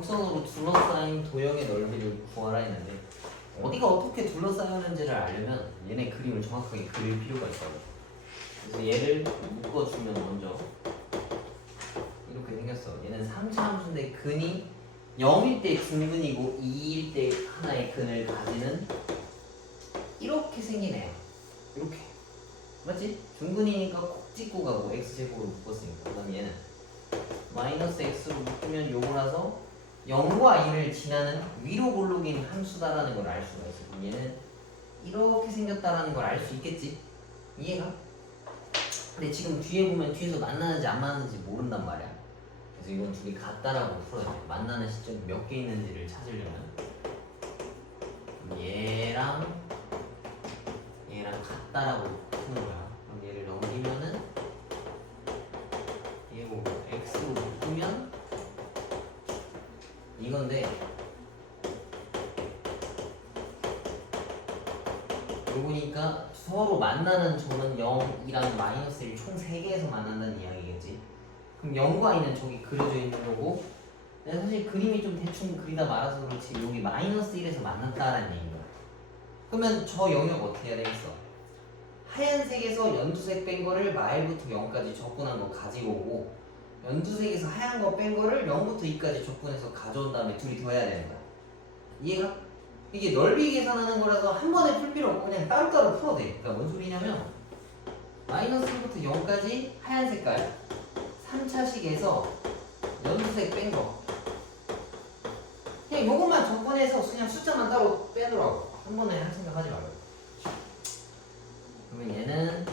곡선으로 둘러싸인 도형의 넓이를 구하라 했는데 어디가 어떻게 둘러싸였는지를 알려면 얘네 그림을 정확하게 그릴 필요가 있어요. 그래서 얘를 묶어주면 먼저 이렇게 생겼어. 얘는 3차 함수인데 근이 0일 때 중근이고 2일 때 하나의 근을 가지는 이렇게 생긴 애야. 이렇게 맞지? 중근이니까 콕 찍고 가고 x제곱으로 묶었으니까. 그다음 얘는 마이너스 x로 묶으면 요거라서 0과 1을 지나는 위로 볼록인 함수다라는 걸 알 수가 있어. 그럼 얘는 이렇게 생겼다라는 걸 알 수 있겠지? 이해가? 근데 지금 뒤에 보면 뒤에서 만나는지 안 만나는지 모른단 말이야. 그래서 이건 둘이 같다라고 풀어야 돼. 만나는 시점이 몇 개 있는지를 찾으려면 얘랑 같다라고 푸는 거야. 그럼 얘를 넘기면은 얘 보고 x로 묶으면 이건데 요거니까 서로 만나는 점은 0이랑 마이너스 1 총 3개에서 만난다는 이야기겠지. 그럼 0과 2는 저기 그려져 있는 거고 근데 사실 그림이 좀 대충 그리다 말아서 그렇지 여기 마이너스 1에서 만났다라는 얘기야. 그러면 저 영역 어떻게 해야 되겠어? 하얀색에서 연두색 뺀 거를 마일부터 0까지 적분한 거 가지고 오고 연두색에서 하얀 거 뺀 거를 0부터 2까지 적분해서 가져온 다음에 둘이 더해야 되는 거야. 이해가? 이게 넓이 계산하는 거라서 한 번에 풀 필요 없고 그냥 따로따로 풀어도 돼. 그러니까 뭔 소리냐면 마이너스 1부터 0까지 하얀 색깔 3차식에서 연두색 뺀 거 그냥 요것만 적분해서 그냥 숫자만 따로 빼더라고. 한 번에 할 생각하지 말고. 그러면 얘는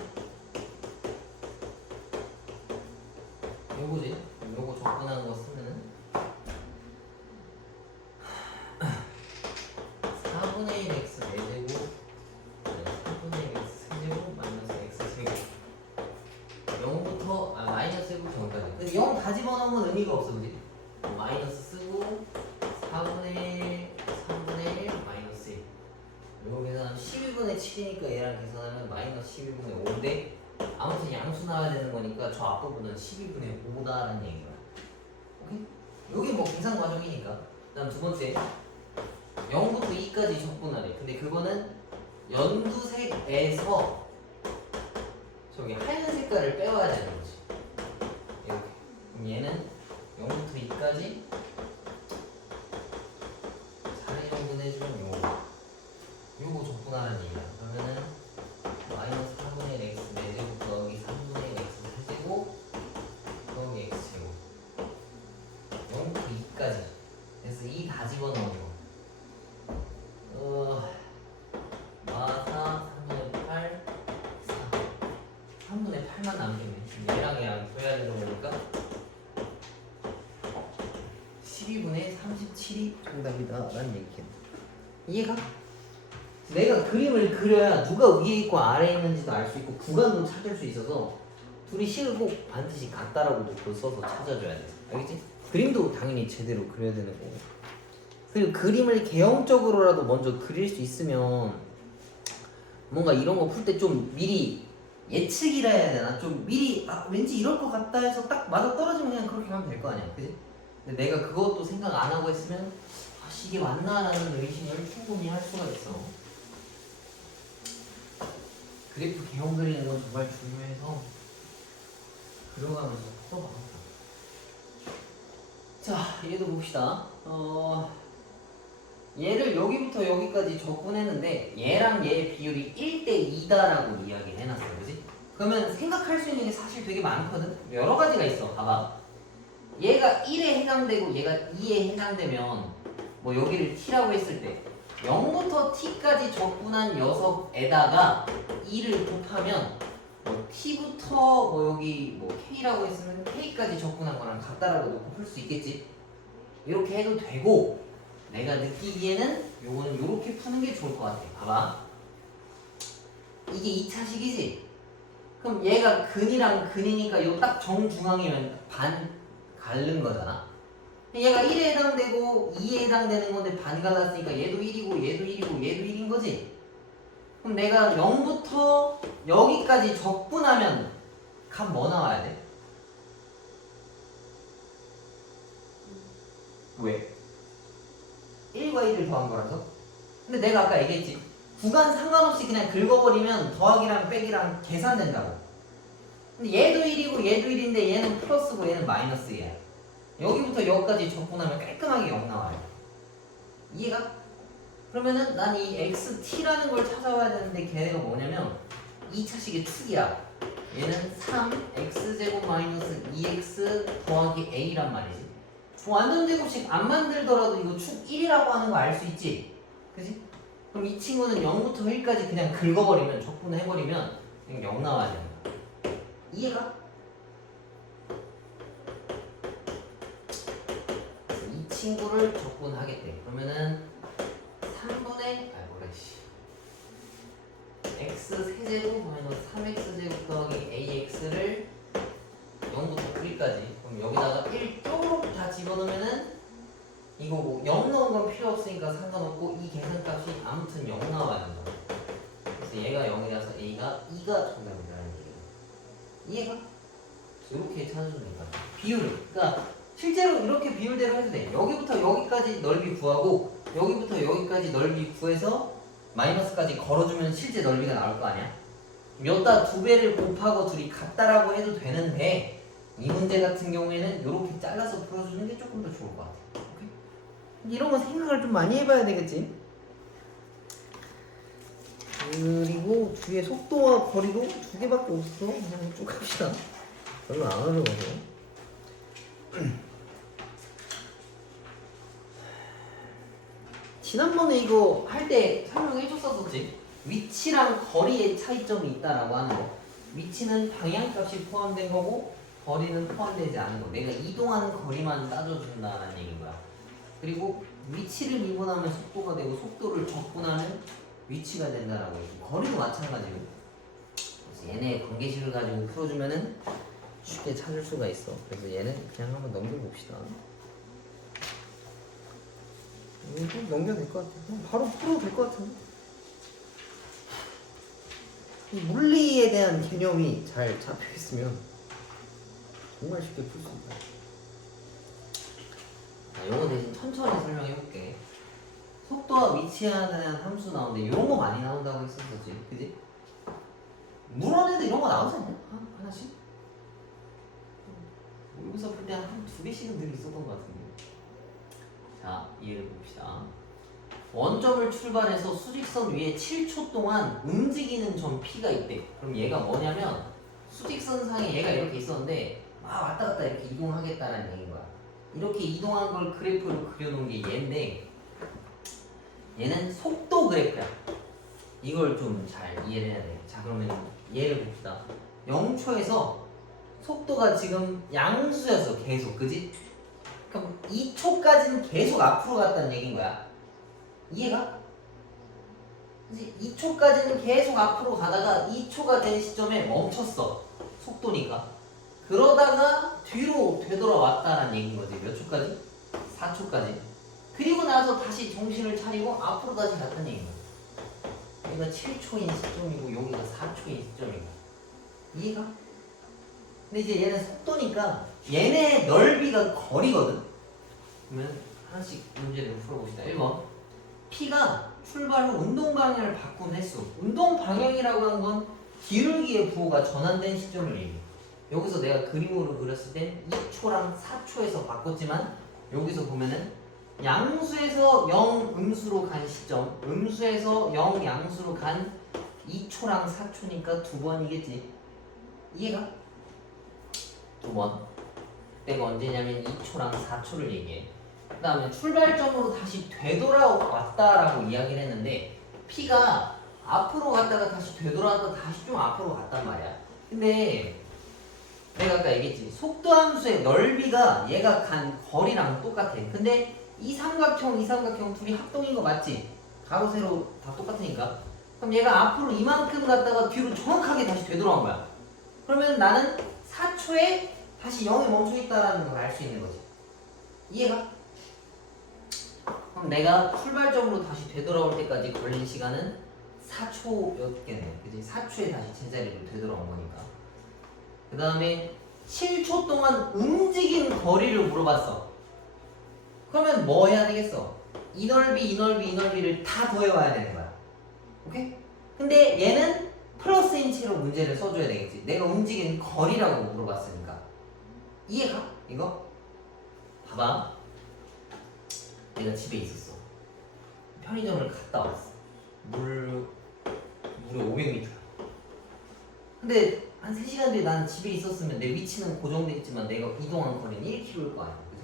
요거지. 요거 적분하는 거 쓰면은 4분의 1 x 4제곱 4분의 1 x 세제곱 마이너스 x 제곱 0부터 마이너스 1부터 0까지. 근데 0 다 집어넣으면 의미가 없어, 그지? 마이너스 쓰고 4분의 1 3분의 1 마이너스 1 요거 계산하면 12분의 7이니까 얘랑 계산하면 마이너스 12분의 5인데 아무튼 양수 나와야 되는 거니까 저 앞부분은 12분의 5다라는 얘기야. 오케이? 요게 뭐 계산 과정이니까. 그 다음 두 번째 0부터 2까지 적분하래. 근데 그거는 연두색에서 저기 하얀 색깔을 빼와야 되는 거지. 이렇게. 그럼 얘는 0부터 2까지 4의 정분 해주면 요거 적분하라는 얘기야. 그러면은 마이너스 4분의 1 x 4제곱 더하기 3분의 1 x 4제곱 더하기 x 제곱 0부터 2까지 그래서 2 다 집어넣은 거 마사 3분의 8 4 3분의 8만 남겠네. 얘랑 더해야 되는 거니까 12분의 37이 정답이다 라는 얘기겠네. 이해가? 내가 그림을 그려야 누가 위에 있고 아래에 있는지도 알 수 있고 구간도 찾을 수 있어서 둘이 식을 꼭 반드시 같다라고 놓고 써서 찾아줘야 돼. 알겠지? 그림도 당연히 제대로 그려야 되는 거고. 그리고 그림을 개형적으로라도 먼저 그릴 수 있으면 뭔가 이런 거 풀 때 좀 미리 예측이라 해야 되나? 좀 미리 왠지 이럴 것 같다 해서 딱 맞아 떨어지면 그냥 그렇게 하면 될 거 아니야. 그지? 근데 내가 그것도 생각 안 하고 했으면 이게 맞나라는 의심을 충분히 할 수가 있어. 그래프 개형 그리는 건 정말 중요해서 그려가면서 풀어봐. 자, 얘도 봅시다. 얘를 여기부터 여기까지 적분했는데 얘랑 얘의 비율이 1대 2다라고 이야기를 해놨어요. 그지? 그러면 생각할 수 있는 게 사실 되게 많거든? 여러 가지가 있어. 봐봐. 얘가 1에 해당되고 얘가 2에 해당되면 뭐 여기를 t라고 했을 때 0부터 t까지 적분한 녀석에다가 2를 곱하면 뭐 t부터 뭐 여기 뭐 k라고 했으면 k까지 적분한 거랑 같다라고 놓고 풀 수 있겠지? 이렇게 해도 되고 내가 느끼기에는 요거는 요렇게 푸는 게 좋을 것 같아. 봐봐. 이게 2차식이지? 그럼 얘가 근이랑 근이니까 요 딱 정중앙이면 반 갈른 거잖아. 얘가 1에 해당되고 2에 해당되는 건데 반 갈랐으니까 얘도 1이고 얘도 1이고 얘도 1인 거지? 그럼 내가 0부터 여기까지 적분하면 값 뭐 나와야 돼? 왜? 1과 1을 더한 거라서. 근데 내가 아까 얘기했지. 구간 상관없이 그냥 긁어버리면 더하기랑 빼기랑 계산된다고. 근데 얘도 1이고 얘도 1인데 얘는 플러스고 얘는 마이너스야. 여기부터 여기까지 적분하면 깔끔하게 0 나와요. 이해가? 그러면은 난 이 xt라는 걸 찾아와야 되는데 걔네가 뭐냐면 2차식의 축이야. 얘는 3x제곱 마이너스 2x 더하기 a란 말이지. 완전 제곱식 안 만들더라도 이거 축 1이라고 하는 거 알 수 있지? 그지? 그럼 이 친구는 0부터 1까지 그냥 긁어버리면, 적분해버리면 그냥 0 나와야 되는 거야. 이해가? 이 친구를 적분하겠대. 그러면은 3분의 x 세제곱 마이너스 3x제곱 더하기 ax를 0부터 1까지. 그럼 여기다가 1 쪼록 다 집어넣으면은 이거 뭐 0 넣은 건 필요 없으니까 상관없고 이 계산값이 아무튼 0 나와야 한다. 그래서 얘가 0이라서 a가 2가 정답이라는 얘기야. 이해가? 이렇게 찾아주면 된다. 비율을. 그러니까 실제로 이렇게 비율대로 해도 돼. 여기부터 여기까지 넓이 구하고 여기부터 여기까지 넓이 구해서 마이너스까지 걸어주면 실제 넓이가 나올 거 아니야? 여기다 2배를 곱하고 둘이 같다라고 해도 되는데 이 문제 같은 경우에는 이렇게 잘라서 풀어주는 게 조금 더 좋을 것 같아. 오케이? 이런 거 생각을 좀 많이 해봐야 되겠지? 그리고 뒤에 속도와 거리도 2개밖에 없어. 그냥 쭉 합시다. 별로 안 어려워서. 지난번에 이거 할 때 설명해줬었지. 위치랑 거리의 차이점이 있다라고 하는 거. 위치는 방향값이 포함된 거고 거리는 포함되지 않은 거. 내가 이동하는 거리만 따져준다는 얘기인 거야. 그리고 위치를 미분하면 속도가 되고 속도를 적분하면 위치가 된다라고 했고 거리도 마찬가지고. 그래서 얘네 관계식을 가지고 풀어주면은 쉽게 찾을 수가 있어. 그래서 얘는 그냥 한번 넘겨봅시다. 이거 넘겨도 될 것 같아. 그냥 바로 풀어도 될 것 같은데. 이 물리에 대한 개념이 잘 잡혀있으면 정말 쉽게 풀 수 있다. 자, 요거 대신 천천히 설명해볼게. 속도와 위치에 대한 함수 나오는데 이런 거 많이 나온다고 했었지, 그지? 물원에도 이런 거 나오지 않냐? 하나씩? 뭐 여기서 볼 때 한 2개씩은 늘 있었던 것 같은데. 자, 이해를 봅시다. 원점을 출발해서 수직선 위에 7초 동안 움직이는 점 P가 있대. 그럼 얘가 뭐냐면 수직선상에 얘가 이렇게 있었는데 막 왔다 갔다 이렇게 이동하겠다는 얘기인 거야. 이렇게 이동한 걸 그래프로 그려놓은 게 얘인데 얘는 속도 그래프야. 이걸 좀 잘 이해를 해야 돼. 자, 그러면 얘를 봅시다. 0초에서 속도가 지금 양수였어. 계속. 그지? 그럼 2초까지는 계속 앞으로 갔다는 얘기인 거야. 이해가? 그치? 2초까지는 계속 앞으로 가다가 2초가 된 시점에 멈췄어. 속도니까. 그러다가 뒤로 되돌아왔다는 얘기인 거지. 몇 초까지? 4초까지. 그리고 나서 다시 정신을 차리고 앞으로 다시 갔다는 얘기인 거야. 여기가 7초인 시점이고 여기가 4초인 시점인 거야. 이해가? 근데 이제 얘는 속도니까 얘네 넓이가 거리거든. 그러면 하나씩 문제를 풀어봅시다. 1번 P가 출발 후 운동 방향을 바꾼 횟수. 운동 방향이라고 하는 건 기울기의 부호가 전환된 시점을 얘기해. 여기서 내가 그림으로 그렸을 땐 2초랑 4초에서 바꿨지만 여기서 보면은 양수에서 0 음수로 간 시점, 음수에서 0 양수로 간 2초랑 4초니까 2번이겠지. 이해가? 2번. 때가 언제냐면 2초랑 4초를 얘기해. 그 다음에 출발점으로 다시 되돌아왔다라고 이야기를 했는데 P가 앞으로 갔다가 다시 되돌아왔다 다시 좀 앞으로 갔단 말이야. 근데 내가 아까 얘기했지. 속도함수의 넓이가 얘가 간 거리랑 똑같아. 근데 이 삼각형 둘이 합동인 거 맞지? 가로 세로 다 똑같으니까. 그럼 얘가 앞으로 이만큼 갔다가 뒤로 정확하게 다시 되돌아온 거야. 그러면 나는 4초에 다시 0에 멈춰 있다라는 걸 알 수 있는 거지. 이해가? 그럼 내가 출발점으로 다시 되돌아올 때까지 걸린 시간은 4초였겠네. 그치? 4초에 다시 제자리로 되돌아온 거니까. 그 다음에 7초 동안 움직인 거리를 물어봤어. 그러면 뭐 해야 되겠어? 이 넓이, 이 넓이, 이 넓이를 다 더해와야 되는 거야. 오케이? 근데 얘는 플러스인 채로 문제를 써줘야 되겠지. 내가 움직이는 거리라고 물어봤으니까. 이해가? 이거? 봐봐. 내가 집에 있었어. 편의점을 갔다 왔어. 무려 500m야. 근데 한 3시간 뒤에 나는 집에 있었으면 내 위치는 고정돼 있지만 내가 이동한 거리는 1km일 거 아니야. 그치?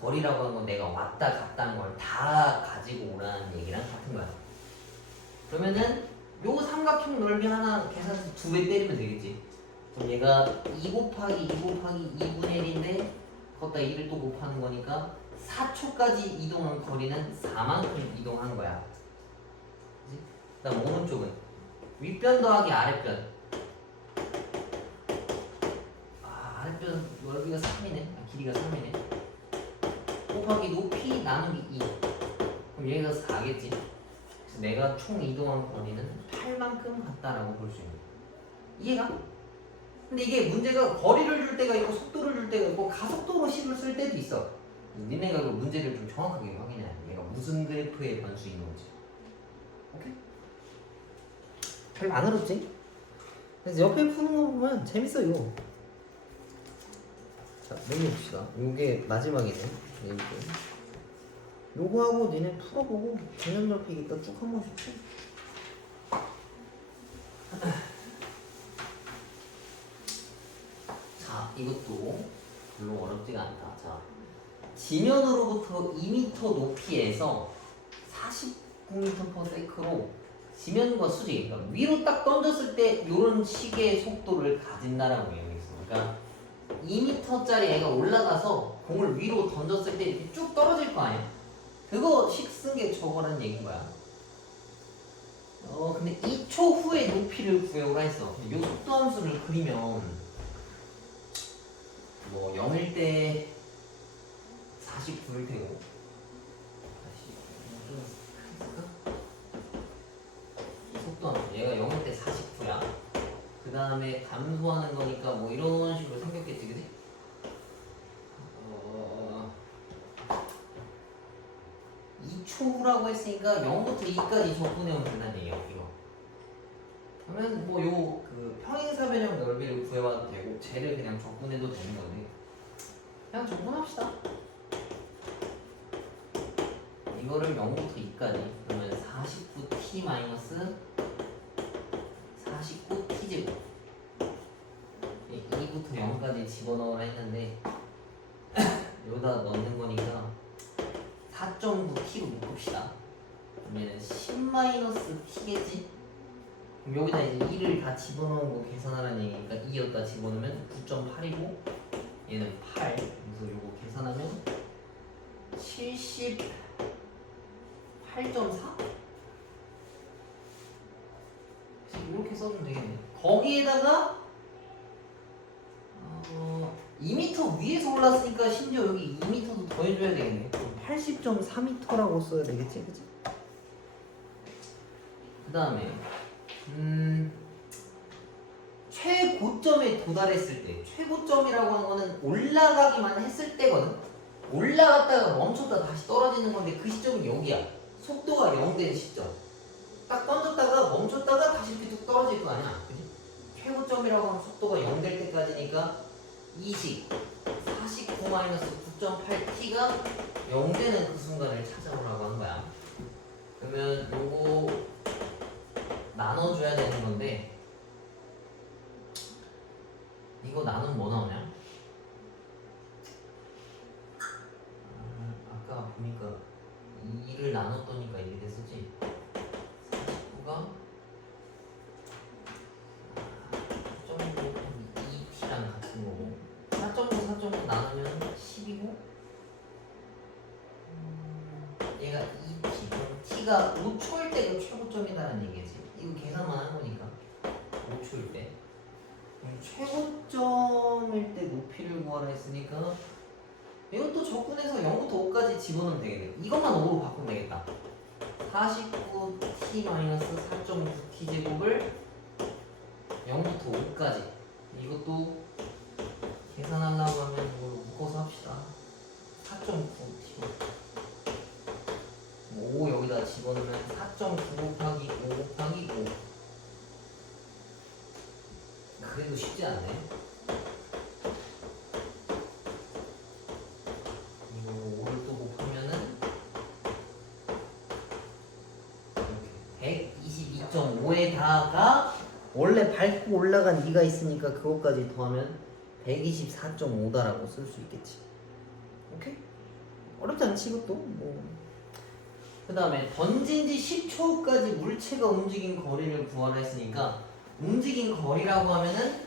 거리라고 하는 건 내가 왔다 갔다 하는 걸 다 가지고 오라는 얘기랑 같은 거야. 그러면은 요 삼각형 넓이 하나 계산해서 2배 때리면 되겠지. 그럼 얘가 2 곱하기 2 곱하기 2분의 1인데 거기다 2를 또 곱하는 거니까 4초까지 이동한 거리는 4만큼 이동한 거야. 그치? 그 다음 오른쪽은 윗변 더하기 아랫변. 아랫변 넓이가 3이네. 길이가 3이네. 곱하기 높이 나누기 2. 그럼 얘가 4겠지. 그래서 내가 총 이동한 거리는 8만큼 같다라고 볼 수 있는 거야. 이해가? 근데 이게 문제가 거리를 줄 때가 있고 속도를 줄 때가 있고 가속도로 식을 쓸 때도 있어. 니네가 그 문제를 좀 정확하게 확인해야 돼. 얘가 무슨 그래프의 변수인 건지. 오케이? 별로 안 어렵지? 그래서 옆에 푸는 거 보면 재밌어요. 자, 넘겨봅시다. 요게 마지막이네. 요거 하고 니네 풀어보고 개념 잡히기 이따 쭉 한 번씩 쳐. 자, 이것도 별로 어렵지가 않다. 자, 지면으로부터 2m 높이에서 49m/s로 지면과 수직, 그러니까 위로 딱 던졌을 때 이런 식의 속도를 가진다라고 얘기했어. 그러니까 2m짜리 애가 올라가서 공을 위로 던졌을 때 이렇게 쭉 떨어질 거 아니야? 그거 식 쓴 게 저거란 얘기인 거야. 근데 2초 후에 높이를 구해오라 했어. 이 속도 함수를 그리면 뭐 0일 때 49일 테고. 이 속도 함수 얘가 0일 때 49야. 그 다음에 감소하는 거니까 뭐 이런 식으로 생겼겠지, 그지? 2초 후라고 했으니까 0부터 2까지 적분해오면 된다는 얘기야, 이거. 그러면 뭐 요 그 평행사변형 넓이를 구해와도 되고 쟤를 그냥 적분해도 되는 건데 그냥 적분합시다. 이거를 0부터 2까지 그러면 49t 마이너스 49t 제곱 2부터 0까지 집어넣으라 했는데 여기다 넣는 거니까 4.9t로 묶읍시다. 그럼 얘는 10-t겠지? 그럼 여기다 이제 2를 다 집어넣은 거 계산하라는 얘기니까 2 여기다 집어넣으면 9.8이고 얘는 8. 그래서 요거 계산하면 78.4? 이렇게 써주면 되겠네. 거기에다가 2m 위에서 올랐으니까 심지어 여기 2m도 더 해줘야 되겠네. 80.4m라고 써야 되겠지, 그치? 그 다음에 최고점에 도달했을 때, 최고점이라고 하는 거는 올라가기만 했을 때거든. 올라갔다가 멈췄다 다시 떨어지는 건데 그 시점이 여기야. 속도가 0 된 시점. 딱 던졌다가 멈췄다가 다시 이렇게 쭉 떨어질 거 아니야, 그치? 최고점이라고 하면 속도가 0 될 때까지니까 20, 49-9.8t가 0 되는 그 순간을 찾아오라고 한 거야. 그러면 요거 나눠줘야 되는 건데 이거 나누면 뭐 나오냐? 아까 보니까 2를 나눴더니까 이게 됐었지. 49가 4.9-2t랑 같은 거고 4.9 나누면 10이고 얘가 2t. t가 5초일 때가 최고점이라는 얘기지. 이거 계산만 한 거니까 5초일 때. 최고점일 때 높이를 구하라 했으니까 이것도 적분해서 0부터 5까지 집어넣으면 되겠네. 이것만 5로 바꾸면 되겠다. 49t-4.9t 제곱을 0부터 5까지. 이것도 계산하려고 하면 이걸로 묶어서 합시다. 4.9t 그래도 쉽지 않네. 이거 5를 또 곱하면은 122.5에다가 원래 밟고 올라간 네가 있으니까 그것까지 더하면 124.5다라고 쓸 수 있겠지. 오케이? 어렵지 않지 이것도. 뭐. 그 다음에 던진 지 10초까지 물체가 움직인 거리를 구하라 했으니까 움직인 거리라고 하면은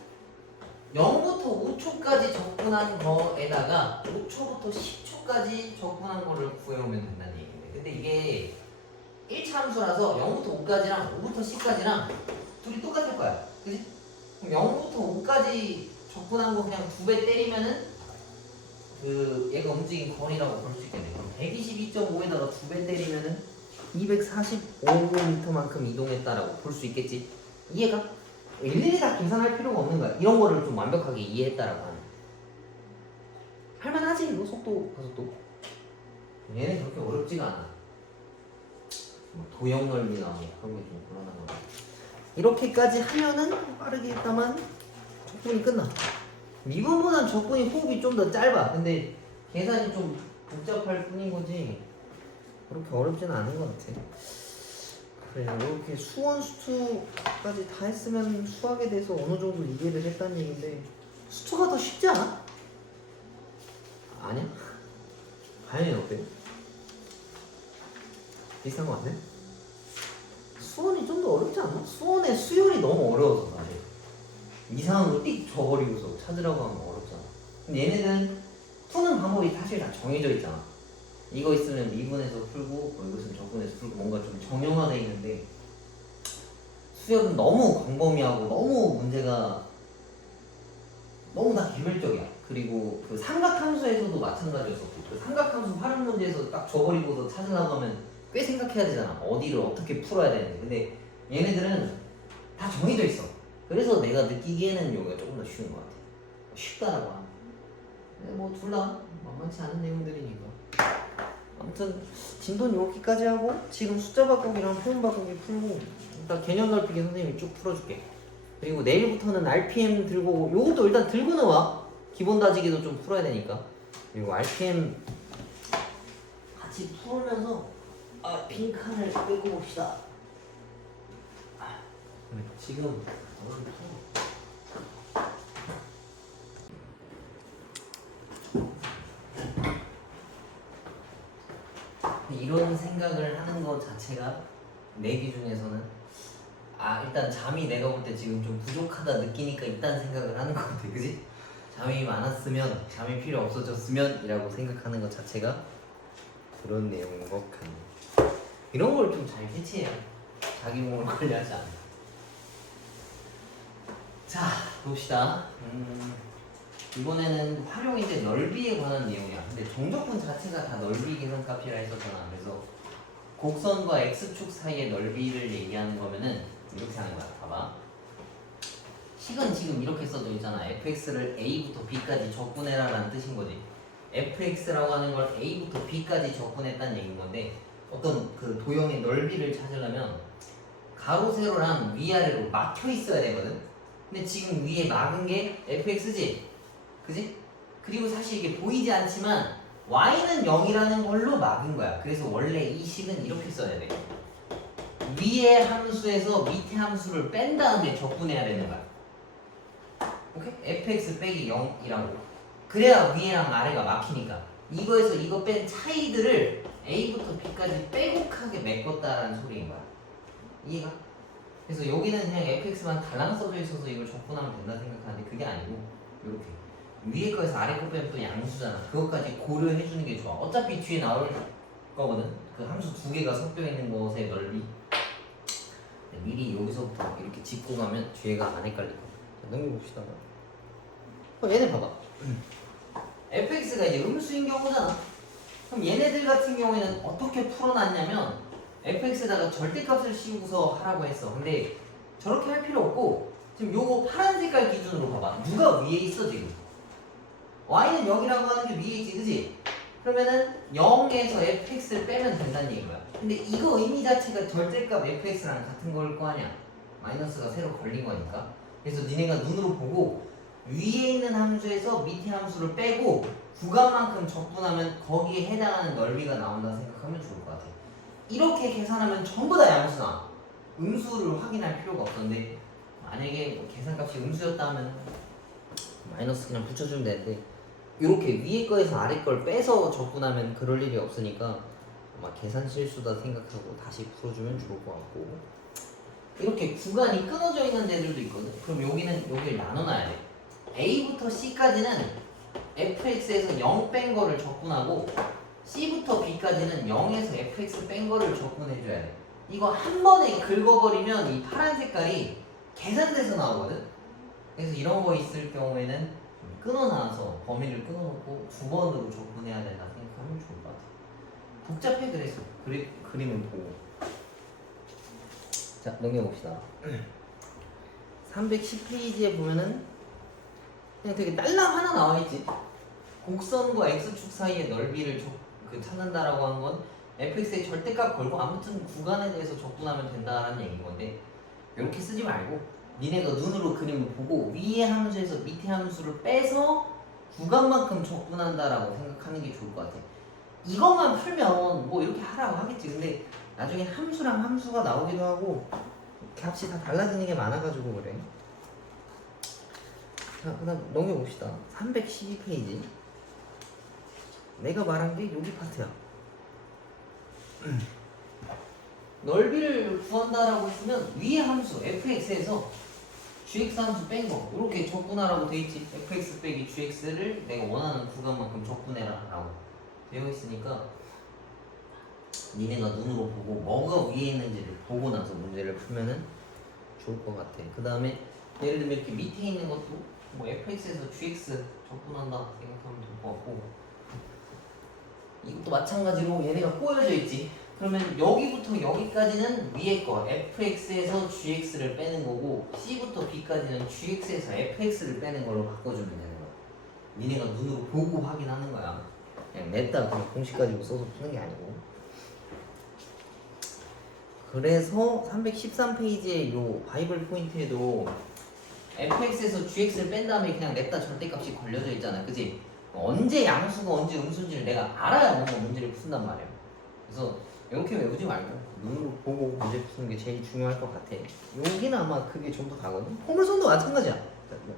0부터 5초까지 접근한 거에다가 5초부터 10초까지 접근한 거를 구해오면 된다는 얘기인데, 근데 이게 1차 함수라서 0부터 5까지랑 5부터 10까지랑 둘이 똑같을 거야. 그지? 그럼 0부터 5까지 접근한 거 그냥 2배 때리면은 그 얘가 움직인 거리라고 볼 수 있겠네. 그럼 122.5에다가 2배 때리면은 245km만큼 이동했다라고 볼 수 있겠지. 이해가? 일일이 다 계산할 필요가 없는 거야. 이런 거를 좀 완벽하게 이해했다라고 하는. 할만하지 이거 속도 가속도. 얘는 그렇게 어렵지가 않아. 뭐 도형 넓이나 뭐 그런 게 좀 곤란한 거야. 이렇게까지 하면은 빠르게 했다만 적분이 끝나. 미분보단 적분이 호흡이 좀 더 짧아. 근데 계산이 좀 복잡할 뿐인 거지 그렇게 어렵지는 않은 것 같아. 그래, 이렇게 수원 수투까지 다 했으면 수학에 대해서 어느 정도 이해를 했다는 얘기인데 수투가 더 쉽지 않아? 아니야? 가연이는 어때? 비슷한 거 같네? 수원이 좀 더 어렵지 않나? 수원의 수열이 너무 어려워서 사실 이상한 거 띡 줘버리고서 찾으라고 하면 어렵잖아. 근데 얘네들은 푸는 방법이 사실 다 정해져 있잖아. 이거 있으면 미분해서 풀고 뭐 이것은 적분해서 풀고 뭔가 좀 정형화되어 있는데 수열은 너무 광범위하고 너무 문제가 너무 다 개별적이야. 그리고 그 삼각함수에서도 마찬가지였었고 그 삼각함수 활용 문제에서 딱 줘버리고서 찾으려고 하면 꽤 생각해야 되잖아. 어디를 어떻게 풀어야 되는지. 근데 얘네들은 다 정해져 있어. 그래서 내가 느끼기에는 여기가 조금 더 쉬운 것 같아. 쉽다라고 하면. 근데 뭐 둘 다 만만치 않은 내용들이니까. 아무튼 진도는 여기까지 하고 지금 숫자 바꾸기랑 표현 바꾸기 풀고 일단 개념 넓히기 선생님이 쭉 풀어줄게. 그리고 내일부터는 RPM 들고 요것도 일단 들고는 와. 기본 다지기도 좀 풀어야 되니까. 그리고 RPM 같이 풀면서 빈칸을 빼고 봅시다. 지금 이런 생각을 하는 것 자체가 내 기준에서는 일단 잠이 내가 볼 때 지금 좀 부족하다 느끼니까 일단 생각을 하는 것 같아. 그지? 잠이 많았으면 잠이 필요 없어졌으면 이라고 생각하는 것 자체가 그런 내용인 것 같네. 이런 걸 좀 잘 캐치해야 자기 몸을 관리하지 않아. 자 봅시다. 이번에는 활용인데 넓이에 관한 내용이야. 근데 정적분 자체가 다 넓이 계산값이라 했었잖아. 그래서 곡선과 x축 사이의 넓이를 얘기하는 거면은 이렇게 하는 거야. 봐봐. 식은 지금 이렇게 써져 있잖아. fx를 a부터 b까지 적분해라 라는 뜻인 거지. fx라고 하는 걸 a부터 b까지 적분했다는 얘기인 건데 어떤 그 도형의 넓이를 찾으려면 가로 세로랑 위아래로 막혀 있어야 되거든. 근데 지금 위에 막은 게 fx지? 그지? 그리고 사실 이게 보이지 않지만 y는 0이라는 걸로 막은 거야. 그래서 원래 이 식은 이렇게 써야 돼. 위의 함수에서 밑에 함수를 뺀 다음에 적분해야 되는 거야. 오케이? fx 빼기 0이라고. 그래야 위에랑 아래가 막히니까. 이거에서 이거 뺀 차이들을 a부터 b까지 빼곡하게 메꿨다라는 소리인 거야. 이해가? 그래서 여기는 그냥 fx만 달랑 써져 있어서 이걸 적분하면 된다 생각하는데 그게 아니고 이렇게 위에 거에서 아래 거 빼면 또 양수잖아. 그것까지 고려해 주는 게 좋아. 어차피 뒤에 나올 거거든. 그 함수 두 개가 섞여 있는 것의 넓이. 미리 여기서부터 이렇게 짚고 가면 뒤에가 안 헷갈릴 거야. 자, 넘겨봅시다. 얘네 봐봐. fx가 이제 음수인 경우잖아. 그럼 얘네들 같은 경우에는 어떻게 풀어놨냐면 fx에다가 절대값을 씌우고서 하라고 했어. 근데 저렇게 할 필요 없고 지금 요거 파란 색깔 기준으로 봐봐. 누가 위에 있어 지금? y는 0이라고 하는 게 위에 있지, 그지? 그러면은 0에서 fx를 빼면 된다는 얘기야. 근데 이거 의미 자체가 절대값 fx랑 같은 걸 거 아니야. 마이너스가 새로 걸린 거니까. 그래서 니네가 눈으로 보고 위에 있는 함수에서 밑에 함수를 빼고 구간만큼 적분하면 거기에 해당하는 넓이가 나온다 생각하면 좋을 것 같아요. 이렇게 계산하면 전부 다 양수 나와. 음수를 확인할 필요가 없던데 만약에 뭐 계산값이 음수였다면 마이너스 그냥 붙여주면 되는데 이렇게 위에 거에서 아래 걸 빼서 적분하면 그럴 일이 없으니까 아마 계산 실수다 생각하고 다시 풀어주면 좋을 것 같고, 이렇게 구간이 끊어져 있는 데들도 있거든. 그럼 여기를 나눠놔야 돼. A부터 C까지는 fx에서 0 뺀 거를 적분하고 C부터 B까지는 0에서 fx 뺀 거를 적분해줘야 돼. 이거 한 번에 긁어버리면 이 파란 색깔이 계산돼서 나오거든. 그래서 이런 거 있을 경우에는 끊어놔서 범위를 끊어놓고 두 번으로 적분해야 된다 생각하면 좋을 것 같아. 복잡해. 그래서 그림을 보고. 자, 넘겨봅시다. 310페이지에 보면은 그냥 되게 딸랑 하나 나와있지. 곡선과 x축 사이의 넓이를 찾는다라고 한 건 fx의 절대값 걸고 아무튼 구간에 대해서 적분하면 된다라는 얘기인 건데, 이렇게 쓰지 말고 니네가 눈으로 그림을 보고 위에 함수에서 밑에 함수를 빼서 구간만큼 적분한다라고 생각하는 게 좋을 것 같아. 이것만 풀면 뭐 이렇게 하라고 하겠지. 근데 나중에 함수랑 함수가 나오기도 하고 값이 다 달라지는 게 많아가지고 그래. 자, 그 다음 넘겨봅시다. 312페이지. 내가 말한 게 여기 파트야. 넓이를 구한다라고 했으면 위에 함수 fx에서 gx 함수 뺀 거 이렇게 적분하라고 돼 있지. fx 빼기 gx를 내가 원하는 구간만큼 적분해라 라고 되어 있으니까 니네가 눈으로 보고 뭐가 위에 있는지를 보고 나서 문제를 풀면은 좋을 것 같아. 그 다음에 예를 들면 이렇게 밑에 있는 것도 뭐 fx에서 gx 적분한다 생각하면 될 것 같고, 이것도 마찬가지로 얘네가 꼬여져 있지. 그러면 여기부터 여기까지는 위에 거 fx에서 gx를 빼는 거고 c부터 b까지는 gx에서 fx를 빼는 걸로 바꿔주면 되는 거야. 니네가 눈으로 보고 확인하는 거야. 그냥 냈다 그냥 공식 가지고 써서 푸는 게 아니고. 그래서 313페이지에 요 바이블 포인트에도 fx에서 gx를 뺀 다음에 그냥 냈다 절대값이 걸려져 있잖아. 그치? 언제 양수가 언제 음수인지를 내가 알아야 뭔가 문제를 푼단 말이야. 그래서 이렇게 외우지 말고 눈으로 보고 문제 푸는 게 제일 중요할 것 같아. 여기는 아마 그게 전부 다거든. 포물선도 마찬가지야.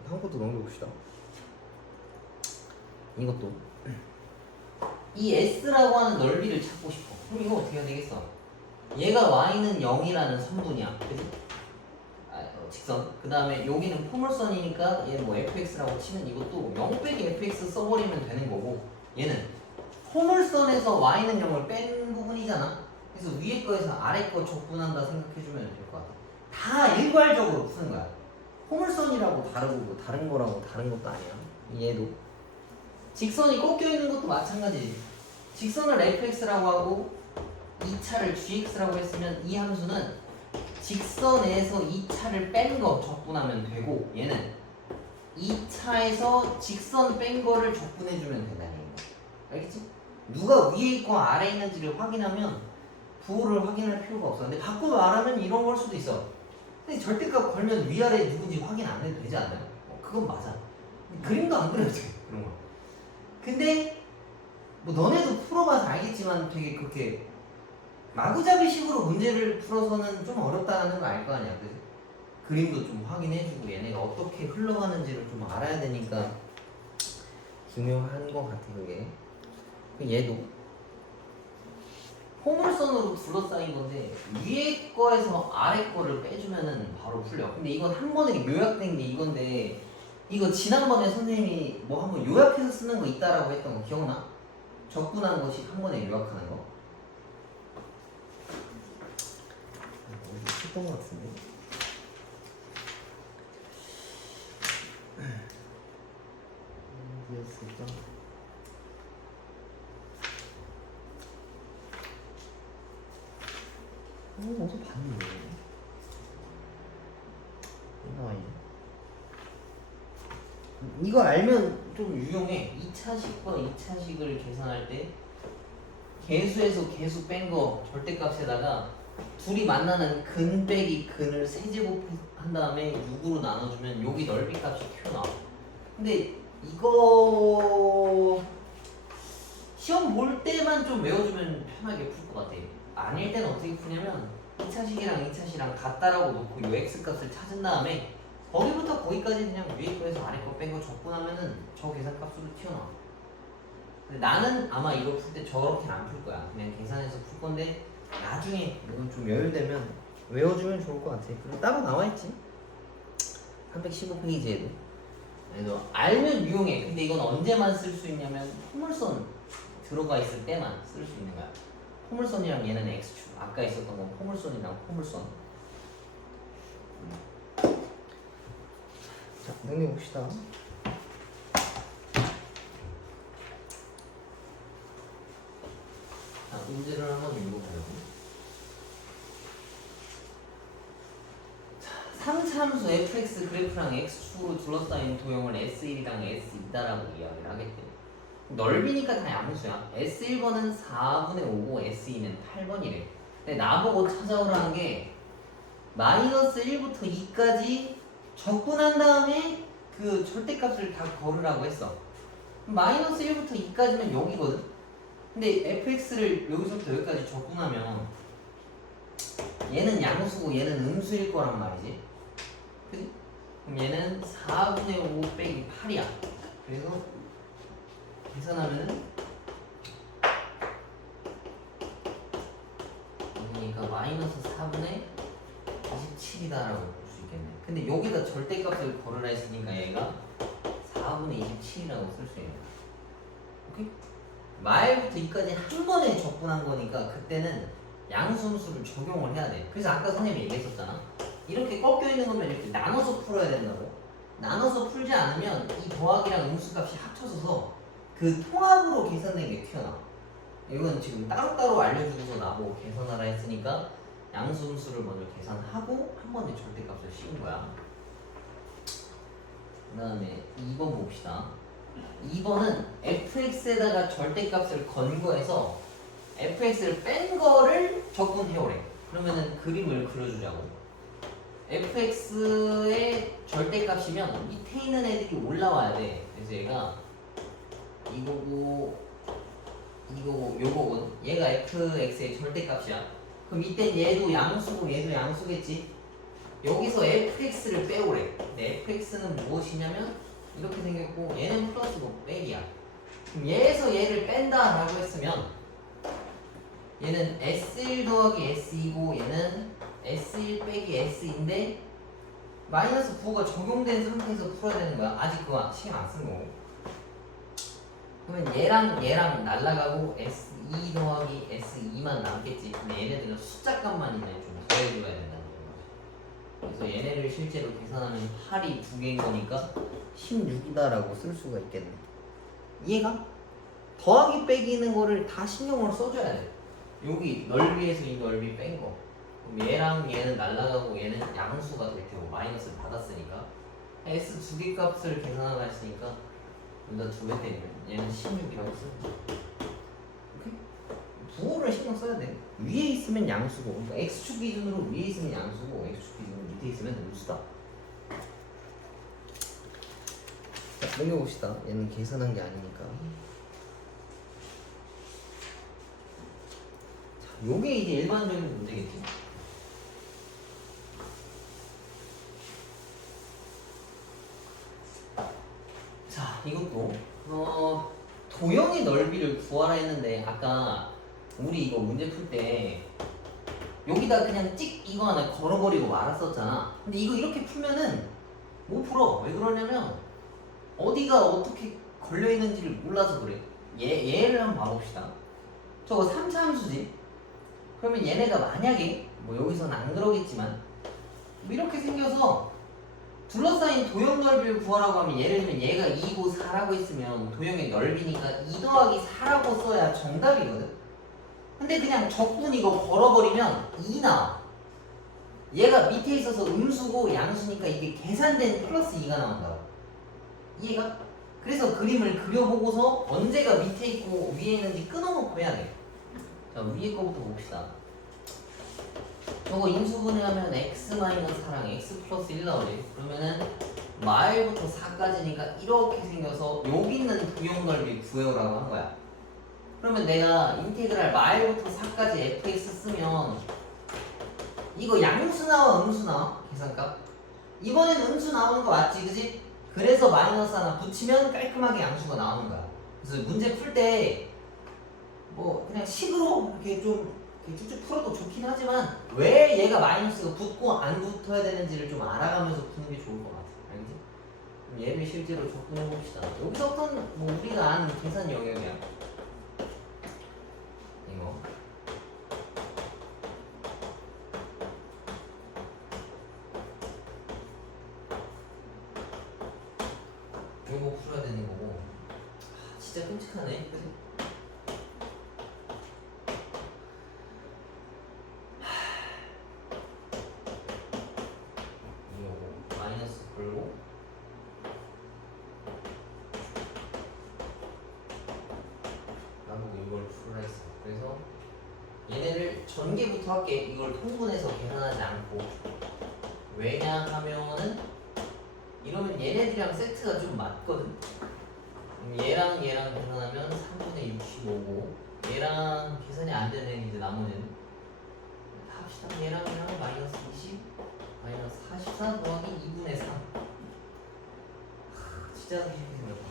한 것도 넘겨봅시다. 이것도 이 S라고 하는 넓이를 찾고 싶어. 그럼 이거 어떻게 해야 되겠어? 얘가 Y는 0이라는 선분이야. 그치? 직선. 그 다음에 여기는 포물선이니까 얘는 뭐 fx라고 치면 이것도 0 빼기 fx 써버리면 되는 거고, 얘는 포물선에서 y는 0을 뺀 부분이잖아. 그래서 위에 거에서 아래 거 적분한다 생각해주면 될 것 같아. 다 일괄적으로 푸는 거야. 포물선이라고 다르고 뭐 다른 거라고 다른 것도 아니야. 얘도 직선이 꺾여 있는 것도 마찬가지지. 직선을 fx라고 하고 2차를 gx라고 했으면 이 함수는 직선에서 2차를 뺀 거 적분하면 되고, 얘는 2차에서 직선 뺀 거를 적분해주면 된다는 얘기야. 알겠지? 누가 위에 있고 아래에 있는지를 확인하면 부호를 확인할 필요가 없어. 근데 바꿔 말하면 이런 걸 수도 있어. 근데 절대값 걸면 위아래 누군지 확인 안 해도 되지 않아요? 그건 맞아. 그림도 안 그려도 돼, 그런 거. 근데 뭐 너네도 풀어봐서 알겠지만 되게 그렇게 마구잡이식으로 문제를 풀어서는 좀 어렵다는 거 알 거 아니야. 그치? 그림도 좀 확인해주고 얘네가 어떻게 흘러가는지를 좀 알아야 되니까 중요한 거 같아. 그게 얘도 포물선으로 둘러싸인 건데 위에 거에서 아래 거를 빼주면은 바로 풀려. 근데 이건 한 번에 요약된 게 이건데, 이거 지난번에 선생님이 뭐 한번 요약해서 쓰는 거 있다라고 했던 거 기억나? 적분한 것이 한 번에 요약하는 거? 했던 것 같은데. 어디였을까? 어디서 봤는데? 나와있네. 이거 알면 좀 유용해. 2차식과 2차식을 계산할 때 개수에서 개수 뺀 거 절대값에다가 둘이 만나는 근 빼기 근을 세제곱한 다음에 6으로 나눠주면 여기 넓이 값이 튀어나와. 근데 이거 시험 볼 때만 좀 외워주면 편하게 풀 것 같아. 아닐 때는 어떻게 푸냐면 2차식이랑 2차식이랑 같다라고 놓고 요 x값을 찾은 다음에 거기부터 거기까지 그냥 위에 거에서 아래 거 뺀 거 적분하면은 저 계산값으로 튀어나와. 근데 나는 아마 이거 풀 때 저렇게는 안 풀 거야. 그냥 계산해서 풀 건데 나중에 이건 좀 여유되면 외워주면 좋을 것 같아. 그리고 따로 나와있지 315페이지에도. 그래서 알면 유용해. 근데 이건 언제만 쓸 수 있냐면 포물선 들어가 있을 때만 쓸 수 있는 거야. 포물선이랑 얘는 x축. 아까 있었던 건 포물선이랑 포물선. 자, 넘겨봅시다. 자, 문제를 한번 읽어보려고. 3차함수 fx 그래프랑 x축으로 둘러싸인 도형을 S1이랑 S2다라고 이야기를 하겠대. 넓이니까 다 양수야. S1번은 4분의 5고 S2는 8번이래. 근데 나보고 찾아오라는 게 마이너스 1부터 2까지 적분한 다음에 그 절대값을 다 걸으라고 했어. 마이너스 1부터 2까지면 여기거든. 근데 fx를 여기서부터 여기까지 적분하면 얘는 양수고 얘는 음수일 거란 말이지. 그치? 그럼 얘는 4분의 5 빼기 8이야. 그래서 계산하면은 그러니까 마이너스 4분의 27이다라고 볼 수 있겠네. 근데 여기다 절대값을 걸으라 했으니까 얘가 4분의 27이라고 쓸 수 있는 거야. 오케이? 말부터 이까지 한 번에 적분한 거니까 그때는 양수함수를 적용을 해야 돼. 그래서 아까 선생님이 얘기했었잖아. 이렇게 꺾여 있는 거면 이렇게 나눠서 풀어야 된다고. 나눠서 풀지 않으면 이 더하기랑 음수값이 합쳐져서 그 통합으로 계산된 게 튀어나와. 이건 지금 따로따로 알려주고서 나보고 계산하라 했으니까 양수음수를 먼저 계산하고 한 번에 절대값을 씌운 거야. 그 다음에 2번 봅시다. 2번은 fx에다가 절대값을 건 거에서 fx를 뺀 거를 적분해오래. 그러면은 그림을 그려주자고. fx의 절대값이면 밑에 있는 애들이 올라와야 돼. 그래서 얘가 이거고 요거군. 얘가 fx의 절대값이야. 그럼 이때 얘도 양수고 얘도 양수겠지. 여기서 fx를 빼오래. 근데 fx는 무엇이냐면 이렇게 생겼고 얘는 플러스고 빼기야. 그럼 얘에서 얘를 뺀다 라고 했으면 얘는 S1 더하기 S2고 얘는 S1 빼기 S2인데 마이너스 9가 적용된 상태에서 풀어야 되는 거야. 아직 그거 시간 안 쓴 거고. 그러면 얘랑 날라가고 S2 더하기 S2만 남겠지. 근데 얘네들은 숫자 값만 이제 좀 더해줘야 된다는 거지. 그래서 얘네를 실제로 계산하면 8이 2개인 거니까 16이다라고 쓸 수가 있겠네. 이해가? 더하기 빼기는 거를 다 신경을 써줘야 돼. 여기 넓이에서 이 넓이 뺀 거. 그럼 얘랑 얘는 날라가고 얘는 양수가 될 테고 마이너스를 받았으니까 S 2개 값을 계산하라 했으니까 둘 다 2배 때리면 얘는 16이라고 쓰는 거야. 오케이? 부호를 신경 써야 돼. 위에 있으면 양수고, 그러니까 X축 기준으로 위에 있으면 양수고 X축 기준으로 밑에 있으면 음수다. 자, 넘겨봅시다. 얘는 계산한 게 아니니까. 자, 요게 이제 일반적인 문제겠지. 자, 이것도 도형의 넓이를 구하라 했는데 아까 우리 이거 문제 풀 때 여기다 그냥 찍 이거 하나 걸어버리고 말았었잖아. 근데 이거 이렇게 풀면은 못 풀어. 왜 그러냐면 어디가 어떻게 걸려있는지를 몰라서 그래. 얘를 한번 봐봅시다. 저거 3차 함수지. 그러면 얘네가 만약에 뭐 여기서는 안 그러겠지만 뭐 이렇게 생겨서 둘러싸인 도형 넓이를 구하라고 하면 예를 들면 얘가 2고 4라고 했으면 도형의 넓이니까 2 더하기 4라고 써야 정답이거든. 근데 그냥 적분 이거 걸어버리면 2 나와. 얘가 밑에 있어서 음수고 양수니까 이게 계산된 플러스 2가 나온다고. 이해가? 그래서 그림을 그려보고서 언제가 밑에 있고 위에 있는지 끊어놓고 해야 돼. 자, 위에 거부터 봅시다. 요거 인수분해하면 x-4랑 x 플러스 1 나오지. 그러면은 마일부터 4까지니까 이렇게 생겨서 여기 있는 부용 넓이 구해오라고 한 거야. 그러면 내가 인테그랄 마일부터 4까지 fx 쓰면 이거 양수 나와 음수 나와? 계산값? 이번엔 음수 나오는 거 맞지, 그지? 그래서 마이너스 하나 붙이면 깔끔하게 양수가 나오는 거야. 그래서 문제 풀 때 뭐 그냥 식으로 이렇게 좀 이렇게 쭉쭉 풀어도 좋긴 하지만 왜 얘가 마이너스가 붙고 안 붙어야 되는지를 좀 알아가면서 푸는 게 좋을 것 같아. 알겠지? 그럼 얘를 실제로 접근해 봅시다. 여기서부터는 뭐 우리가 아는 계산 영역이야. 이거 요거 풀어야 되는 거고. 진짜 끔찍하네, 그치? 요거 마이너스 걸고 나보고 이걸 풀으라 했어. 그래서 얘네를 전개부터 할게. 이걸 통분해서 계산하지 않고. 왜냐 하면은 이러면 얘네들이랑 세트가 좀 맞거든. 얘랑 얘랑 계산하면 3분의 65고 얘랑 계산이 안 되는 이제 나머지는 합시다. 얘랑 마이너스 20 마이너스 44 더하기 2분의 3. 진짜 쉽게 생겼다.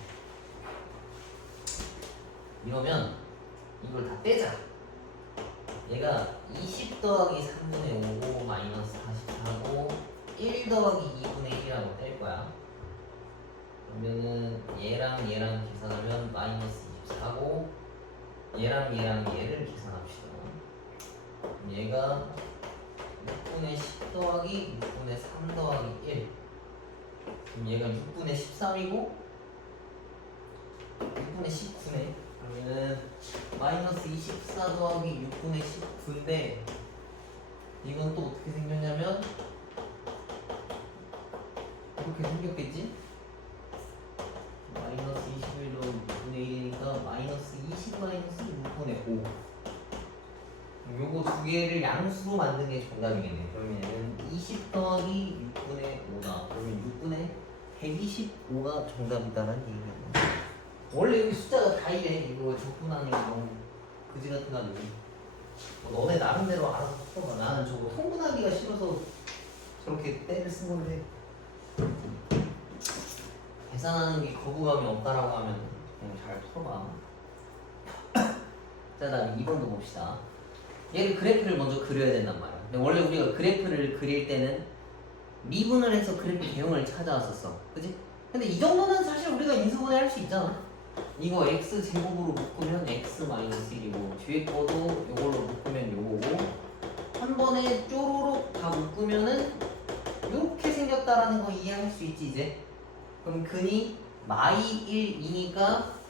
이러면 이걸 다 떼자. 얘가 20 더하기 3분의 5고 마이너스 44고 1 더하기 2분의 1이라고 뗄 거야. 그러면은 얘랑 계산하면 마이너스 24고 얘랑 얘를 계산합시다. 그럼 얘가 6분의 10 더하기 6분의 3 더하기 1. 그럼 얘가 6분의 13이고 6분의 19네. 그러면은 마이너스 24 더하기 6분의 19인데 이건 또 어떻게 생겼냐면 이렇게 생겼겠지? 마이너스 21로 6분의 1이니까 마이너스 20 마이너스 6분의 5. 요거 두 개를 양수로 만든 게 정답이겠네. 그러면 얘는 20 더하기 6분의 5다. 그러면 6분의 125가 정답이다라는 얘기겠네. 원래 여기 숫자가 다 이래. 이거 적분하는 게 너무 그지 같은 거 아니고. 너네 나름대로 알아서 풀어봐. 나는 저거 통분하기가 싫어서 저렇게 때를 쓴 건데. 계산하는 게 거부감이 없다라고 하면 그냥 잘 풀어봐. 자, 다음 2번도 봅시다. 얘를 그래프를 먼저 그려야 된단 말이야. 근데 원래 우리가 그래프를 그릴 때는 미분을 해서 그래프 대응을 찾아왔었어. 그지? 근데 이 정도는 사실 우리가 인수분해 할 수 있잖아. 이거 x 제곱으로 묶으면 x 마이너스 1이고 뒤에 거도 이걸로 묶으면 요거고 한 번에 쪼로록 다 묶으면은 이렇게 생겼다라는 거 이해할 수 있지 이제. 그럼 근이 마이 1이니까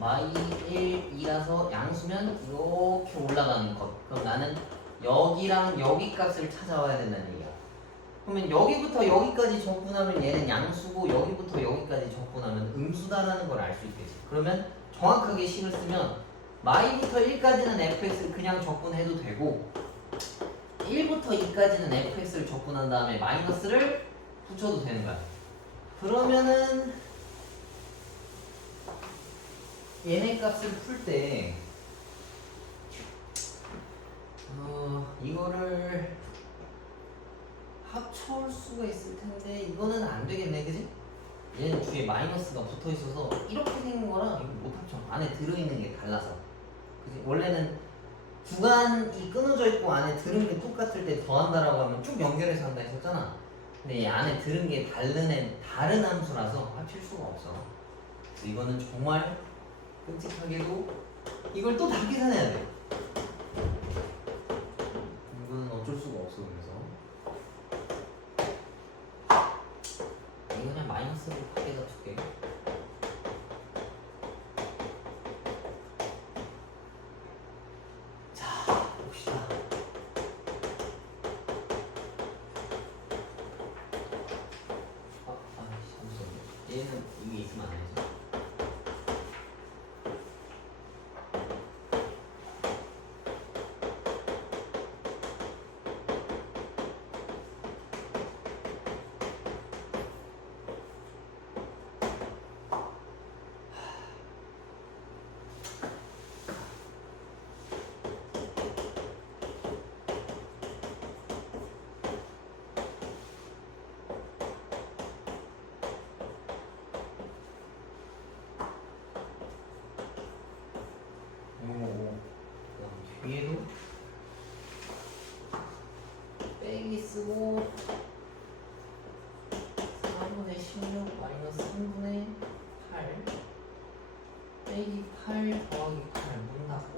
마이 1이라서 양수면 이렇게 올라가는 것. 그럼 나는 여기랑 여기 값을 찾아와야 된다는 얘기야. 그러면 여기부터 여기까지 적분하면 얘는 양수고 여기부터 여기까지 적분하면 음수다라는 걸 알 수 있겠지. 그러면 정확하게 식을 쓰면 마이부터 1까지는 fx를 그냥 적분해도 되고 1부터 2까지는 fx를 적분한 다음에 마이너스를 붙여도 되는 거야. 그러면은 얘네 값을 풀 때 이거를 합쳐올 수가 있을 텐데 이거는 안 되겠네, 그지? 얘는 뒤에 마이너스가 붙어 있어서 이렇게 생긴 거랑 이거 못 합쳐. 안에 들어있는 게 달라서. 그지? 원래는 구간이 끊어져 있고 안에 들은 게 똑같을 때 더한다라고 하면 쭉 연결해서 한다 했었잖아. 근데 이 안에 들은 게 다른 함수라서 합칠 수가 없어. 그래서 이거는 정말 끔찍하게도 이걸 또 다 계산해야 돼. 이거는 어쩔 수가 없어. 그래서 이거 그냥 마이너스로 밖에다 줄게. 자, 봅시다. 잠시만요. 얘는 이게 있으면 안 되죠. 8 빼기 8 더하기 8 문 닫고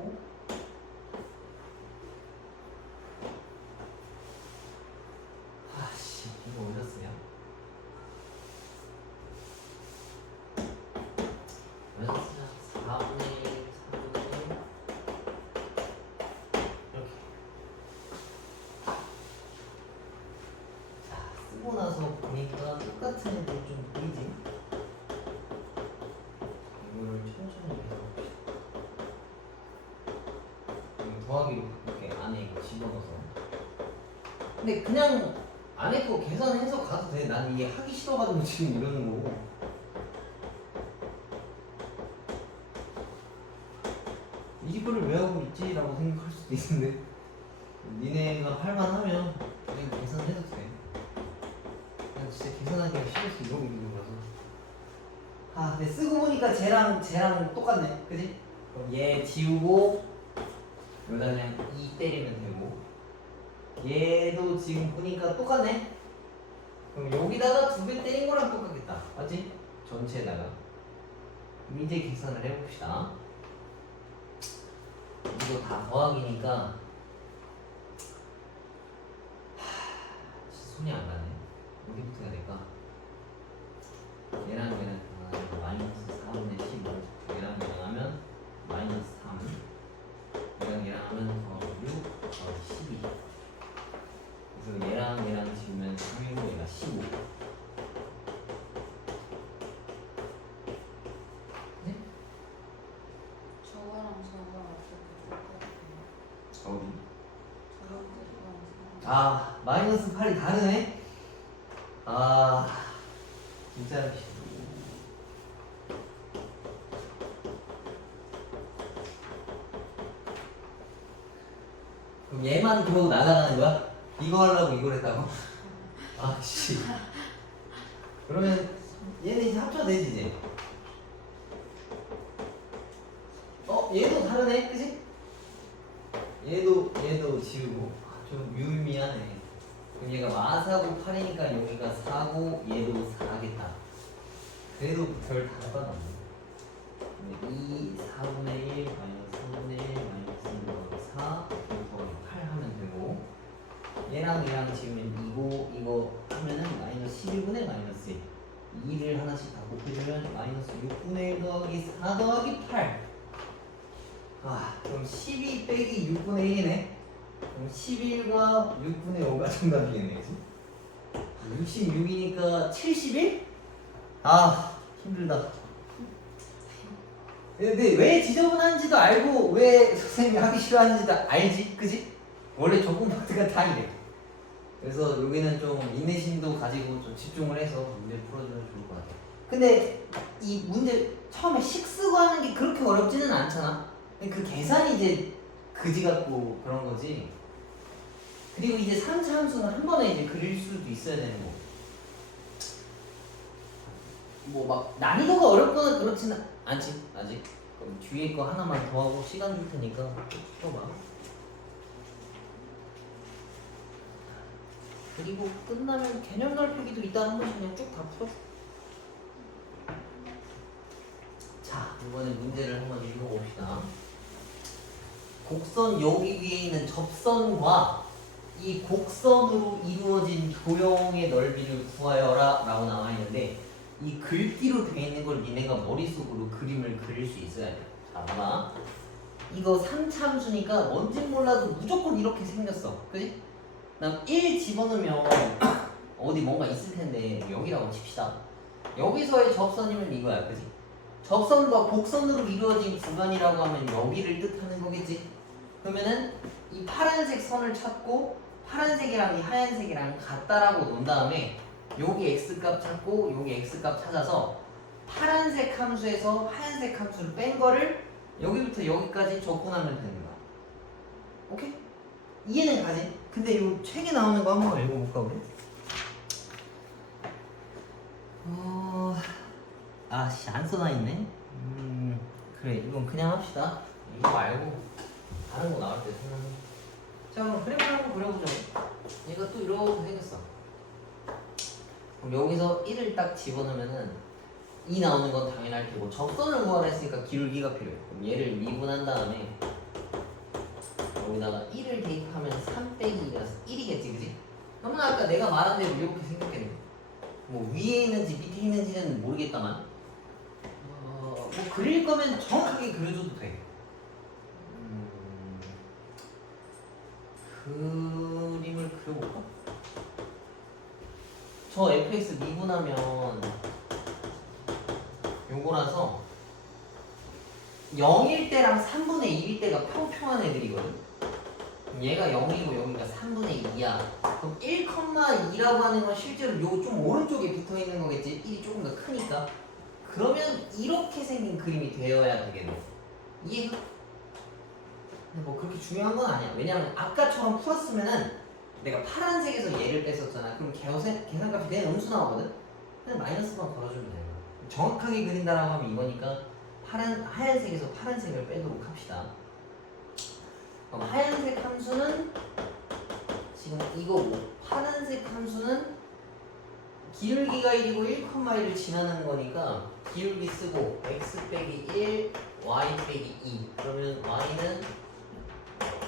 아씨 이거 올렸어요. 왜 썼냐? 4분의 1, 3분의 1 이렇게. 자 쓰고 나서 보니까 똑같은 애들 좀 보이지? 이거를 천천히 해봅시다. 이거 더하기로 이렇게 안에 이거 집어넣어서. 근데 그냥 안에 거 계산해서 가도 돼. 난 이게 하기 싫어가지고 지금 이러는 거고. 이거를 왜 하고 있지? 라고 생각할 수도 있는데 니네가 할만하면 그냥 계산해도 돼. 그냥 진짜 계산하기가 싫어서 이러고 있는 거라서. 아 근데 쓰고 보니까 쟤랑 똑같네. 그지? 그럼 얘 지우고 여기다 그냥 2 때리면 되고 얘도 지금 보니까 똑같네. 그럼 여기다가 2배 때린 거랑 똑같겠다. 맞지? 전체에다가. 그럼 이제 계산을 해봅시다. 이거 다 더하기니까 손이 안 가네. 어디부터 해야 될까? 얘랑 얘랑 마이너스 4분의 15 얘랑 얘랑 하면 마이너스 3 얘랑 하면 더하기 6 더하기 12 그래서 얘랑 지우면 3이고 얘가 15 네? 저거랑 어떻게 똑같아요? 어디? 저거랑 아 마이너스 8이 다르네? 아 진짜 그럼 얘만 그러고 날아가는 거야? 이거 하려고 이걸 했다고? 아씨 그러면 얘는 이제 합쳐도 되지 이제. 얘도 다르네 그치? 얘도 지우고 좀 유의미하네. 그럼 얘가 마사고 8이니까 여기가 4고 얘도 4겠다. 그래도 별 다르가 없네. 2, 4분의 1, 마이너스 3분의 1, 마이너스 2, 4, 더하기 8 하면 되고 얘랑 지우면 2고 이거 하면은 마이너스 11분의 마이너스 1 2를 하나씩 다 곱해주면 마이너스 6분의 1 더하기 4 더하기 8 그럼 12 빼기 6분의 1이네. 그럼 11과 6분의 5가 정답이겠네. 그치? 66이니까 71? 힘들다. 근데 왜 지저분한지도 알고 왜 선생님이 하기 싫어하는지도 알지? 그지? 원래 조건 파트가 다 이래. 그래서 여기는 좀 인내심도 가지고 좀 집중을 해서 문제 풀어주면 좋을 것 같아요. 근데 이 문제 처음에 식 쓰고 하는 게 그렇게 어렵지는 않잖아. 그 계산이 이제 그지 같고 그런 거지. 그리고 이제 3차 함수는 한 번에 이제 그릴 수도 있어야 되는 거고. 뭐 막 난이도가 어렵거나 그렇지는 않지 아직. 그럼 뒤에 거 하나만 더 하고 시간 줄 테니까 풀어봐. 그리고 끝나면 개념 넓히기도 이따 한 번씩 그냥 쭉 다 풀어. 자 이번에 문제를 한번 읽어봅시다. 곡선 여기 위에 있는 접선과 이 곡선으로 이루어진 도형의 넓이를 구하여라 라고 나와 있는데 이 글귀로 되어 있는 걸 니네가 머릿속으로 그림을 그릴 수 있어야 돼. 자 봐봐. 이거 3참수니까 뭔진 몰라도 무조건 이렇게 생겼어. 그지? 그다음 1 집어넣으면 어디 뭔가 있을 텐데 여기라고 칩시다. 여기서의 접선이면 이거야. 그지? 접선과 곡선으로 이루어진 구간이라고 하면 여기를 뜻하는 거겠지? 그러면은 이 파란색 선을 찾고 파란색이랑 이 하얀색이랑 같다라고 놓은 다음에 여기 x값 찾고 여기 x값 찾아서 파란색 함수에서 하얀색 함수를 뺀 거를 여기부터 여기까지 접근하면 되는 거야. 오케이? 이해는 가지? 근데 이 책에 나오는 거 한번 읽어볼까 우리? 안 써놔있네. 그래 이건 그냥 합시다. 이거 말고 다른 거 나올 때 생각해. 자 그럼 그림을 한번 그려보죠. 얘가 또 이렇게 생겼어. 그럼 여기서 1을 딱 집어넣으면은 2 나오는 건 당연할 테고 접선을 구하라 했으니까 기울기가 필요해. 그럼 얘를 미분한 다음에 여기다가 1을 대입하면 3 빼기 2라서 1이겠지, 그지? 그러면 아까 내가 말한 대로 이렇게 생각했네. 뭐 위에 있는지 밑에 있는지는 모르겠다만 뭐 그릴 거면 정확하게 그려줘도 돼. 그림을 그려볼까? 저 fx 미분하면 요거라서 0일 때랑 3분의 1일 때가 평평한 애들이거든. 그럼 얘가 0이고 여기가 3분의 2야. 그럼 1,2라고 하는 건 실제로 요 좀 오른쪽에 붙어 있는 거겠지. 1이 조금 더 크니까. 그러면 이렇게 생긴 그림이 되어야 되겠네. 이해가? 근데 뭐 그렇게 중요한 건 아니야. 왜냐면 아까처럼 풀었으면은 내가 파란색에서 얘를 뺐었잖아. 그럼 계산값이 그냥 음수 나오거든? 그냥 마이너스만 걸어주면 되는 거야. 정확하게 그린다라고 하면 이거니까 하얀색에서 파란색을 빼도록 합시다. 그럼 하얀색 함수는 지금 이거고 파란색 함수는 기울기가 1이고 1,1을 지나는 거니까 기울기 쓰고 x 빼기 1, y 빼기 2 그러면 y는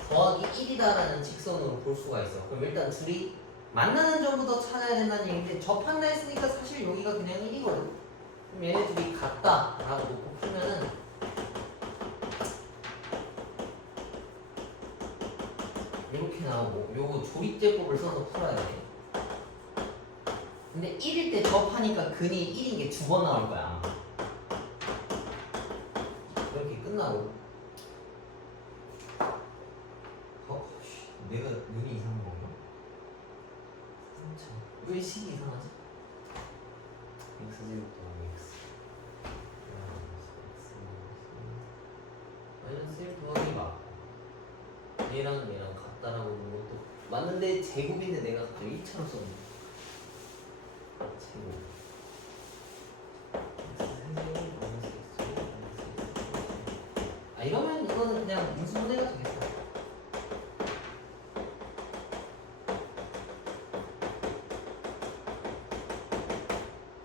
더하기 1이다라는 직선으로 볼 수가 있어. 그럼 일단 둘이 만나는 점부터 찾아야 된다는 얘기인데 접한다 했으니까 사실 여기가 그냥 1이거든. 그럼 얘네 둘이 같다라고 놓고 풀면은 이렇게 나오고 요거 조립제법을 써서 풀어야 돼. 근데 1일 때 접하니까 근이 1인 게 2번 나올 거야. 이렇게 끝나고 내가 눈이 이상한 건가? 왜 식이 이상하지? x0 더하기 x 마이너스 1 더하기 맞고 얘랑 같다라고 하는 것도 맞는데 제곱인데 내가 갑자기 1차로 썼네. 제곱 이러면 이거는 그냥 인수분해가 되겠어.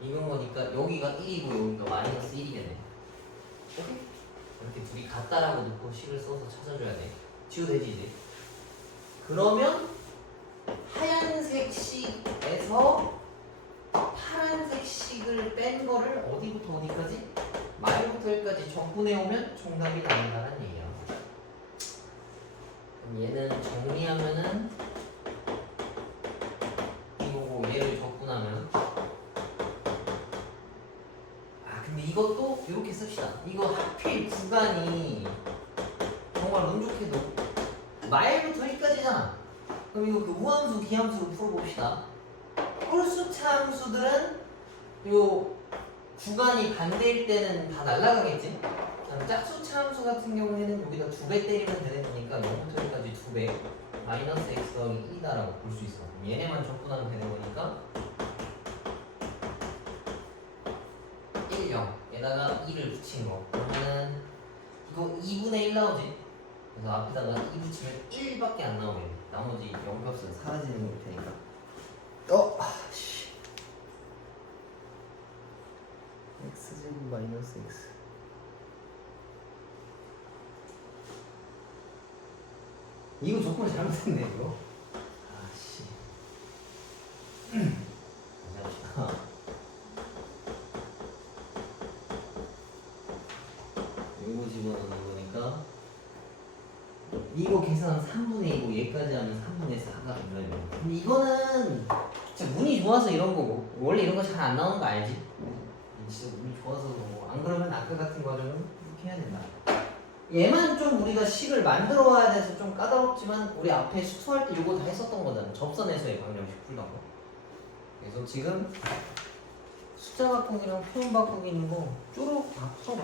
이건 거니까 여기가 1이고 여기가 마이너스 1이겠네. 오케이? 이렇게 둘이 같다라고 놓고 식을 써서 찾아줘야 돼. 지워되지 이제. 그러면 하얀색 식에서 파란색 식을 뺀 거를 어디부터 어디까지? 말부터 여기까지 적분해오면 정답이 나온다는 얘기야. 그럼 얘는 정리하면은 이거고 얘를 적분하면 근데 이것도 이렇게 씁시다. 이거 하필 구간이 정말 운 좋게도 말부터 여기까지잖아. 그럼 이거 그 우함수, 기함수로 풀어봅시다. 홀수차 함수들은 요 구간이 반대일 때는 다 날아가겠지? 짝수차 함수 같은 경우에는 여기다 2배 때리면 되는 거니까 0부터 여기까지 2배 마이너스 x 더하기 2다라고 볼 수 있어. 얘네만 적분하면 되는 거니까 1, 0 에다가 2를 붙인 거 그러면은 이거 2분의 1 나오지? 그래서 앞에다가 2 붙이면 1밖에 안 나오게 돼. 나머지 0값은 사라지는 걸 테니까 x제곱 마이너스 x 이거 조건 잘못했네 이거. 아씨 잠시만. 이거 집어넣는 거니까 이거 계산 3분의 2고 얘까지 하면 3분의 4가 된다 이거. 근데 이거는 진짜 운이 좋아서 이런 거고 원래 이런 거 잘 안 나오는 거 알지? 진짜 운이 좋아서 그런 거. 안 그러면 아까 같은 과정은 이렇게 해야 된다. 얘만 좀 우리가 식을 만들어 와야 돼서 좀 까다롭지만 우리 앞에 수투할 때 이거 다 했었던 거잖아. 접선에서의 방정식 풀던 거. 그래서 지금 숫자 바꾸기랑 표현 바꾸기 있는 거 쪼록 다 풀어봐.